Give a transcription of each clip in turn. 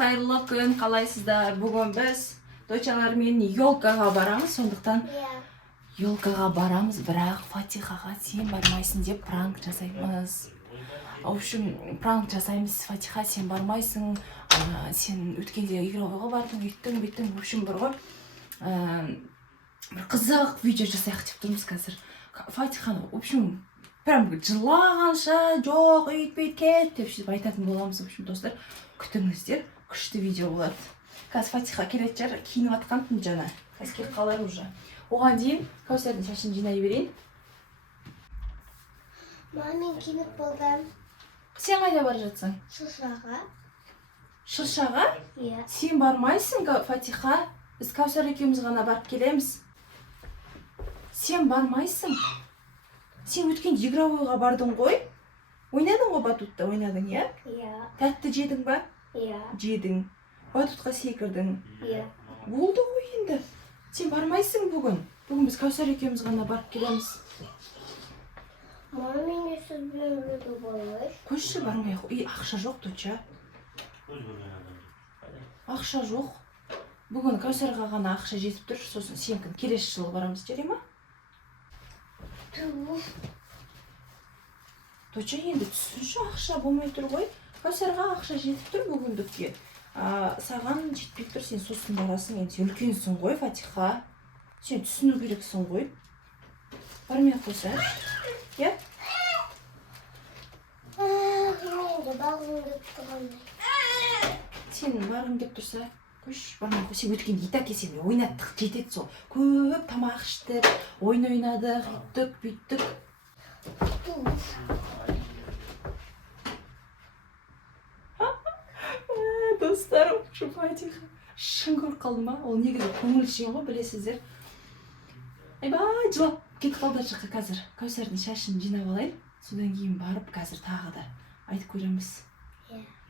қайырлы күн, қалайсыздар? Бүгін біз дочалармен елкаға барамыз, сондықтан елкаға барамыз, бірақ Фатихаға сен бармайсың деп пранк жасаймыз. В общем, пранк жасаймыз, Фатиха сен бармайсың, сен өткенде игровойға бардың, үйттің, в общем, бір ғой, бір қызық видео жасайық деп тұрмыз қазір. Фатиханы, в общем, прям жылағанша, жоқ, үйтпейт кет деп сөйтіп айтатын боламыз. В общем, достар, күтіңіздер, күшті видео болады. Қазір Фатиха келетін шығар, киініп атқан жаңа. Қазір келіп қалар уже. Оған дейін Кәусәрдің шашын жинай берейін. Мен киініп болдым. Сен қайда бара жатсың? Шыршаға. Шыршаға? Иә. Сен бармайсың, Фатиха. Біз Кәусар екеуміз ғана барып келеміз. Сен бармайсың. Сен өткен игровойға бардың ғой? Ойнадың ғой батутта, ойнадың, иә? Иә. Тәтті жедің ба? Иә. Жедің. Батутқа секірдің. Иә. Болды ғой енді. Сен бармайсың бүгін. Бүгін біз Кәусар екеуміз ғана барып келеміз. Мен де сізбен бірге болайын. Көшші бармай ақ. Ақша жоқ, Доча. Ақша жоқ. Бүгін Кәусарға ғана ақша жетіп тұр, сосын сен келесі жылы барамыз, жарай ма? Доча, енді түсінші ақша болмай тұр ғой. Кәусарға ақша жетіп тұр бүгіндікке. Саған жетпей тұр, сен сосын барасың, енді сен үлкенсің ғой, Фатиха. Сен түсіну керексің ғой. Бармай ақ қойса, иә? Мен де бағым деп тұрғандай. Сен барғың деп тұрса, көш, бармай ақ қой. Сен өткен ит әкесімен ойнаттық, жетеді сол. Көп тамақ іштік, ойын ойнадық, үйттік, бүйттік. Достар, Фатиха шын көріп қалды ма? Ол негізі көңілшең ғой, білесіздер. Айбай, жылап кетіп қалды жаққа қазір. Кәусәрдің шашын жинап алайын. Содан кейін барып қазір тағы да айтып көреміз.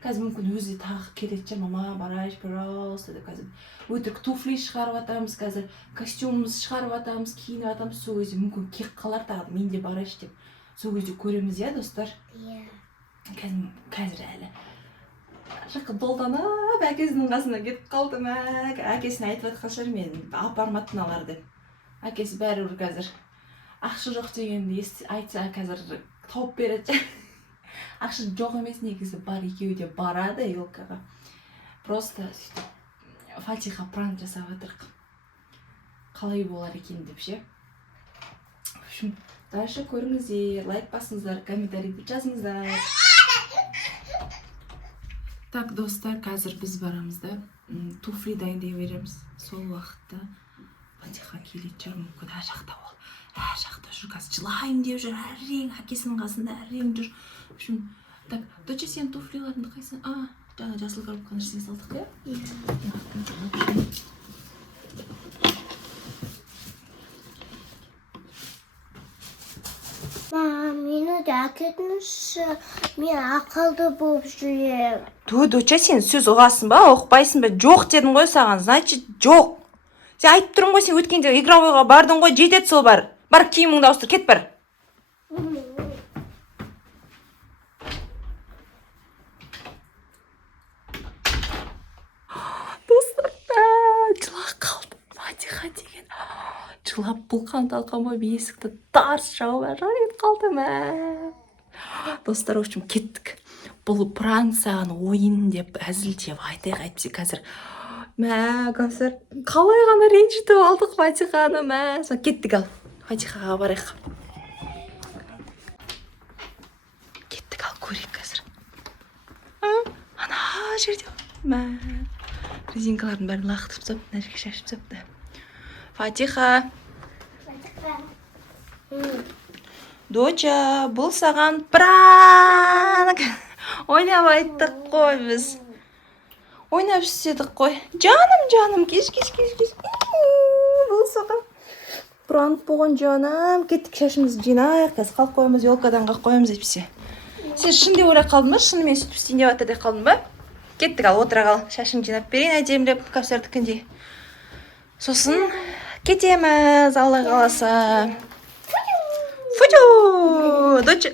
Қазір мүмкін өзі тағы келеді, мама, барайш, пожалуйста деп қазір. Өтірік туфли шығарып атамыз, қазір костюмымыз шығарып атамыз, киініп атамыз. Сол кезде мүмкін кек қалар тағы, мен де барайш деп. Сол кезде көреміз, иә, достар? Иә. Қазір әлі. Жаққа долданып, әкесінің қасына кетіп қалдым, әкесіне айтып атқан шығар, мен апарматын алар деп. Әкесі бәрібір қазір ақша жоқ дегенді айтса, қазір тауып береді. Ақша жоқ емес, негізі бар, екеуі де барады елкаға. Просто Фатиха пранк жасап жатырық. Қалай болар екен деп ше. В общем, дальше көріңіздер, лайк басыңыздар, комментарийді жазыңыздар. Так, достар, қазір біз барамыз да, туфли дайындай береміз. Сол уақытта Фатиха келеді жүр, мүмкін әр жақта ол. Әр жақта жүр, қазір жылайын деп жүр, әрең, әкесінің қасында әрең жүр. В общем, так, Доча, сен туфлиларыңды қайсың? Жаңа жасыл коробканы ішіне салдық, иә? Иә. Мені де әкетіңізші, мен ақылды болып жүрем. Доча, сен сөз ұғасың ба, ұқпайсың ба? Жоқ дедім ғой саған, значит, жоқ. Сен айтып тұрың ғой, сен өткенде игровойға бардың ғой, жетеді сол бар. Бар, киіміңді ауыстыр, кет бір. Достар, жылап қалды Фатиха деген. Жылап бұлқан талқанба бесікті тарс жауып әжайып қалды ма. Достар, в общем, кеттік. Бұл пранк саған ойын деп, әзіл деп айтайық әйтпесе қазір. Кәусар, қалай ғана ренжітіп алдық Фатиханы, сол кеттік ал. Фатихаға барайық. Кеттік ал, көрейік қазір. Ана жерде. Резинкалардың бәрін лақтып тастап, мына жерге шашып тастапты. Фатиха. Доча, бұл саған пранк. Ойнап айттық қой біз. Ойнап істедік қой. Жаным, кеш. Бұл саған пранк болған жаным. Кеттік, шашымызды жинайық, қазір қалып қойымыз, елкадан қалып қойымыз етпесе. Сен шын деп ойлап қалдың ба? Шынымен сөйтіп істейін деп атты деп қалдың ба? Кеттік ал, отыра қал. Шашын жинап берейін, әдемілеп, Кәусардікіндей. Сосын кетеміз, Алла қаласа. Фу! доча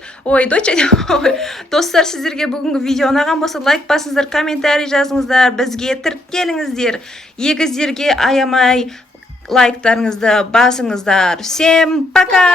достар, сіздерге бүгінгі видео ұнаған болса лайк басыңыздар, комментарий жазыңыздар, бізге тіркеліңіздер, егіздерге аямай лайктарыңызды басыңыздар. Всем пока!